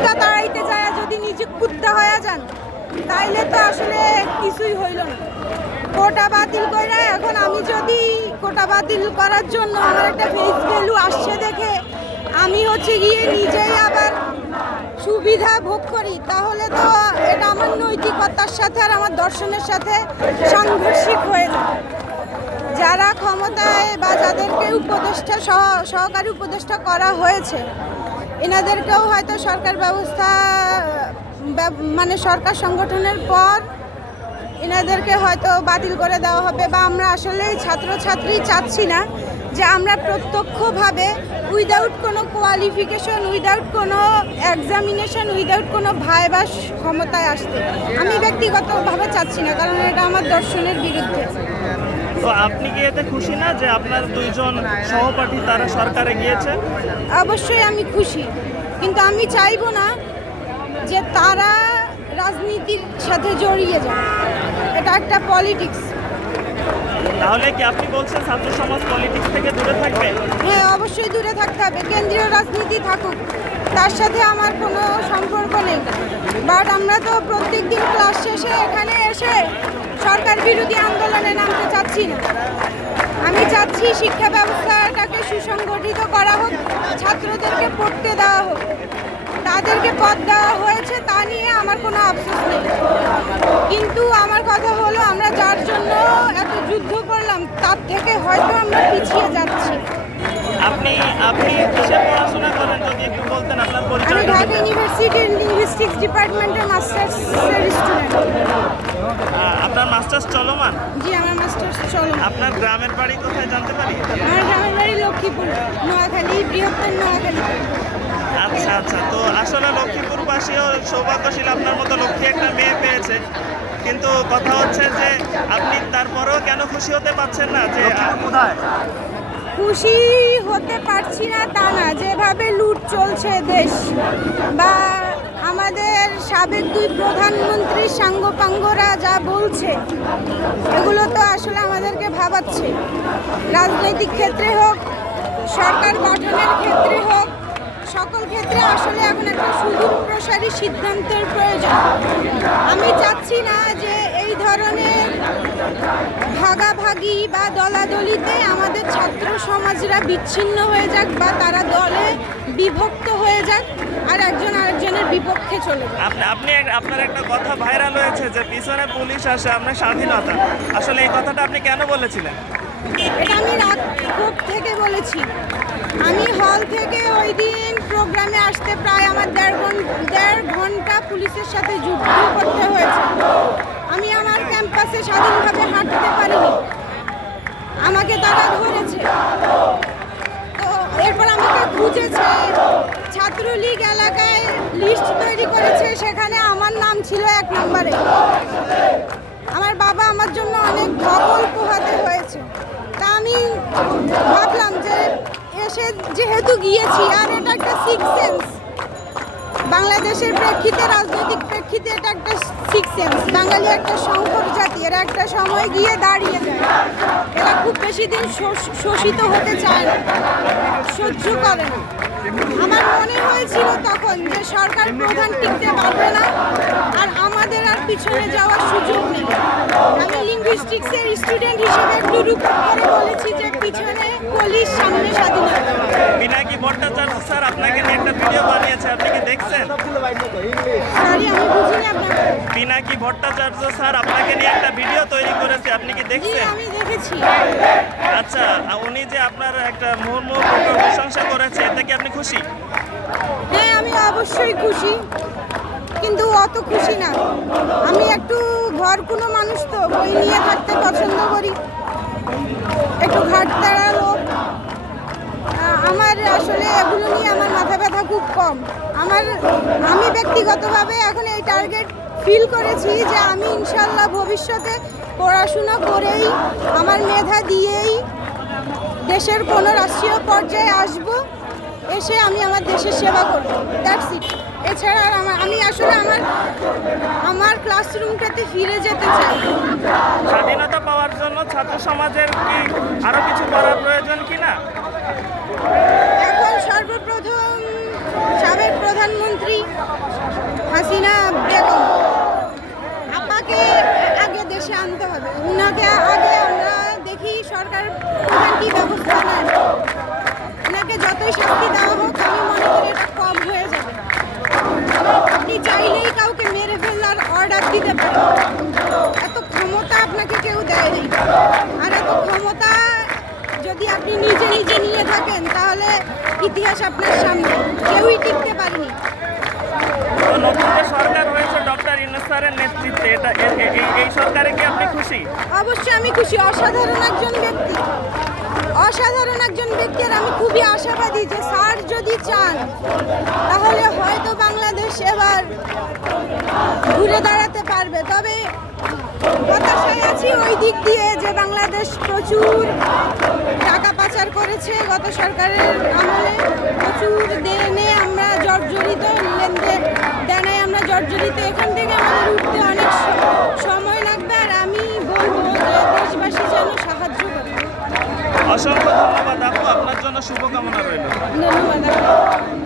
কুত্তা তাড়াইতে যায় যদি নিজে কুত্তা হয়ে যান তাইলে তো আসলে কিছুই হইল না। কোটা বাতিল করে এখন আমি যদি কোটা বাতিল করার জন্য আমার একটা ফেস ভ্যালু আসছে দেখে আমি হচ্ছে গিয়ে নিজেই আবার সুবিধা ভোগ করি, তাহলে তো এটা আমার নৈতিকতার সাথে আর আমার দর্শনের সাথে সাংঘর্ষিক হয়ে যায়। যারা ক্ষমতায় বা যাদেরকে উপদেষ্টা সহকারী উপদেষ্টা করা হয়েছে এনাদেরকেও হয়তো সরকার ব্যবস্থা মানে সরকার সংগঠনের পর এনাদেরকে হয়তো বাতিল করে দেওয়া হবে, বা আমরা আসলে ছাত্রছাত্রী চাচ্ছি না যে আমরা প্রত্যক্ষভাবে উইদাউট কোনো কোয়ালিফিকেশন, উইদাউট কোনো এক্সামিনেশন, উইদাউট কোনো ভাইবা ক্ষমতায় আসতে আমি ব্যক্তিগতভাবে চাচ্ছি না, কারণ এটা আমার দর্শনের বিরুদ্ধে। তো আপনি কি এতে খুশি না যে আপনার দুইজন সহপাঠী তারা সরকারে গিয়েছে? অবশ্যই আমি খুশি, কিন্তু আমি চাইবো না যে তারা রাজনীতির সাথে জড়িয়ে যায়। এটা একটা পলিটিক্স। তাহলে কি আপনি বলছেন ছাত্র সমাজ পলিটিক্স থেকে দূরে থাকবে? হ্যাঁ, অবশ্যই দূরে থাকতে হবে। কেন্দ্রীয় রাজনীতি থাকুক, তার সাথে আমার কোনো সম্পর্ক নেই। বাট আমরা তো প্রত্যেক দিন ক্লাস শেষে এখানে এসে সরকার বিরোধী আন্দোলনে নামতে চাচ্ছি না। আমি চাচ্ছি শিক্ষা ব্যবস্থাটাকে সুসংগঠিত করা হোক, ছাত্রদেরকে পড়তে দেওয়া হোক, তাদেরকে পদ দেওয়া হয়েছে তা নিয়ে আমার কোনো আফসোস নেই। কিন্তু আমার কথা হলো আমরা যার জন্য এত যুদ্ধ করলাম তার থেকে হয়তো আমরা পিছিয়ে যাচ্ছি। আপনি কিসে পড়াশোনা করেন যদি একটু বলতেন আপনার আমি পরিচয়? ঢাকা ইউনিভার্সিটির লিঙ্গুইস্টিক্স ডিপার্টমেন্টের মাস্টার্সের স্টুডেন্ট। আপনার মাস্টার্স চলমান? জি, আমার মাস্টার্স চলো। আপনার গ্রামের বাড়ি কোথায় জানতে পারি? আমার গ্রামের বাড়ি লক্ষ্মীপুর, নোয়াখালী, বৃহত্তর নোয়াখালী। আচ্ছা আচ্ছা, তো আসলে লক্ষ্মীপুরবাসীও সৌভাগ্যশীল আপনার মতো লক্ষ্মী একটা মেয়ে পেয়েছে, কিন্তু কথা হচ্ছে যে আপনি তারপরেও কেন খুশি হতে পারছেন না? যে কোথায় খুশি হতে পারছি না তা না, যেভাবে লুট চলছে দেশ, বা আমাদের সাবেক দুই প্রধানমন্ত্রী সাঙ্গপাঙ্গরা যা বলছে এগুলো তো আসলে আমাদেরকে ভাবাচ্ছে। রাজনৈতিক ক্ষেত্রে হোক, সরকার গঠনের ক্ষেত্রে হোক, সকল ক্ষেত্রে আসলে এখন একটা সুদূর প্রসারী সিদ্ধান্তের প্রয়োজন। আমি চাচ্ছি না যে এই ধরনের ভাগাভাগি বা দলাদলিতে আমাদের ছাত্র সমাজরা বিচ্ছিন্ন হয়ে যাক, বা তারা দলে বিভক্ত হয়ে যাক আর একজন আরেকজনের বিপক্ষে চলে যাক। আপনার একটা কথা ভাইরাল হয়েছে যে পিছনে পুলিশ আসে আমরা স্বাধীনতা, আসলে এই কথাটা আপনি কেন বলেছিলেন? এটা আমি রাগ থেকে বলেছি। আমি হল থেকে ওই দিন প্রোগ্রামে আসতে প্রায় আমার দেড় ঘন্টা পুলিশের সাথে যুদ্ধ করতে হয়েছে। আমি আমার ক্যাম্পাসে স্বাধীনভাবে হাঁটতে পারিনি, আমাকে তারা ধরেছে। তো এরপর আমাকে খুঁজেছে, ছাত্রলীগ এলাকায় লিস্ট তৈরি করেছে, সেখানে আমার নাম ছিল 1 নম্বরে। আমার বাবা আমার জন্য অনেক ধকল পোহাতে হয়েছে। তা আমি ভাবলাম যে এসে যেহেতু গিয়েছি, আর এটা একটা সিক্স সেন্স বাংলাদেশের প্রেক্ষিতে, রাজনৈতিক প্রেক্ষিতে এটা একটা সিক্স সেন্স। বাঙালি একটা সংকট জাতি, এরা একটা সময় গিয়ে দাঁড়িয়ে যায়। এরা খুব বেশি দিন শোষিত হতে চায় না, সহ্য করে না। আমার মনে হয়েছিল তখন যে সরকার প্রধান টিকতে পারবে না আর আমাদের আর পিছনে যাওয়ার সুযোগ নেই। আমি লিঙ্গুইস্টিক্সের স্টুডেন্ট হিসেবে একটু রূপ করে বলেছি যে পিছনে পুলিশ, সামনে স্বাধীনতা। পিনাকি ভট্টাচার্য স্যার আপনাকে নিয়ে একটা ভিডিও বানিয়েছে, আপনি কি দেখছেন? সরি, আমি বুঝিনি আপনার। পিনাকি ভট্টাচার্য স্যার আপনাকে নিয়ে একটা ভিডিও তৈরি করেছে, আপনি কি জি, দেখছেন? আমি দেখেছি। আচ্ছা, উনি যে আপনার একটা মুহুর্মুহ প্রশংসা করেছে, এতে কি আপনি খুশি? হ্যাঁ, আমি অবশ্যই খুশি, কিন্তু অত খুশি না। আমি একটু ঘর কোনো মানুষ, তো বই নিয়ে থাকতে পছন্দ করি, একটু ঘাটতাড়া লোক। আমার আসলে এগুলো নিয়ে আমার মাথা ব্যথা খুব কম। আমি ব্যক্তিগতভাবে এখন এই টার্গেট ফিল করেছি যে আমি ইনশাল্লাহ ভবিষ্যতে পড়াশোনা করেই, আমার মেধা দিয়েই দেশের কোনো রাষ্ট্রীয় পর্যায়ে আসব, এসে আমি আমার দেশের সেবা করব। That's it. এছাড়া আর আমি আসলে আমার ক্লাসরুমটাতে ফিরে যেতে চাই। স্বাধীনতা পাওয়ার জন্য ছাত্র সমাজের কি আরো কিছু করার প্রয়োজন কিনা? এখন সর্বপ্রথম সাবেক প্রধানমন্ত্রী কি ব্যবস্থা নেন। ওনাকে যতই শাস্তি দেওয়া হোক আমি মনে করি এটা কম হয়ে যাবে। আপনি চাইলেই কাউকে মেরে ফেলার অর্ডার দিতে পারেন, এত ক্ষমতা আপনাকে কেউ দেয়নি। আর এত ক্ষমতা যদি আপনি নিজে নিজে নিয়ে থাকেন তাহলে ইতিহাস আপনার সামনে, কেউই টিকতে পারেনি। তো নতুন যে সরকার হয়েছে ডক্টর ইউনূস স্যারের নেতৃত্বে, এই সরকারে কি আপনি খুশি? অবশ্যই আমি খুশি। অসাধারণ একজন ব্যক্তি, অসাধারণ একজন ব্যক্তি। আর আমি খুবই আশাবাদী যে স্যার যদি চান তাহলে হয়তো বাংলাদেশ এবার ঘুরে দাঁড়াতে পারবে। তবে হতাশায় আছি ওই দিক দিয়ে যে বাংলাদেশ প্রচুর টাকা পাচার করেছে গত সরকারের আমলে, প্রচুর দেনে আমরা জর্জরিত, দেনায় আমরা জর্জরিত। এখান থেকে আমাদের উঠতে অনেক সময় লাগবে। আর আমি বলবো যে দেশবাসী যেন সাহায্য করে। অসংখ্য ধন্যবাদ আপু, আপনার জন্য শুভকামনা রইল। ধন্যবাদ।